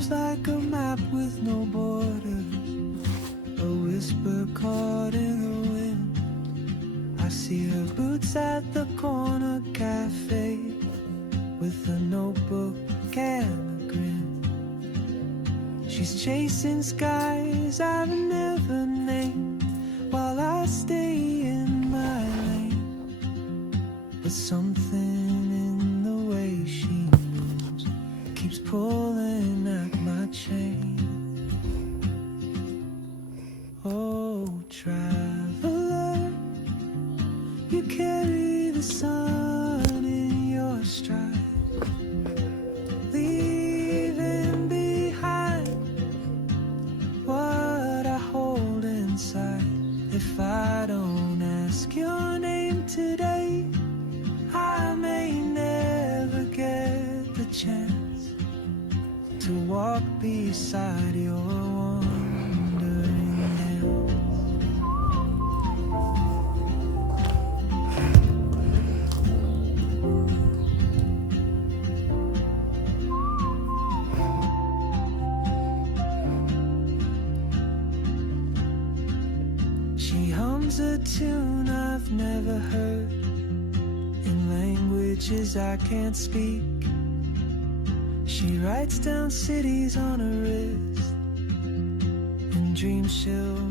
moves like a map with no borders, a whisper caught in the wind. I see her boots at the corner cafe with a notebook and a grin. She's chasing skies I've never named while I stay in my lane. But something in the way she moves keeps pulling at my chain. Oh, traveler, you carry the sun in your stride, leaving behind what I hold inside. If I don't ask your name today, I may never get the chance to walk beside your wandering hands. She hums a tune I've never heard in languages I can't speak. She writes down cities on her wrist and dreams she'll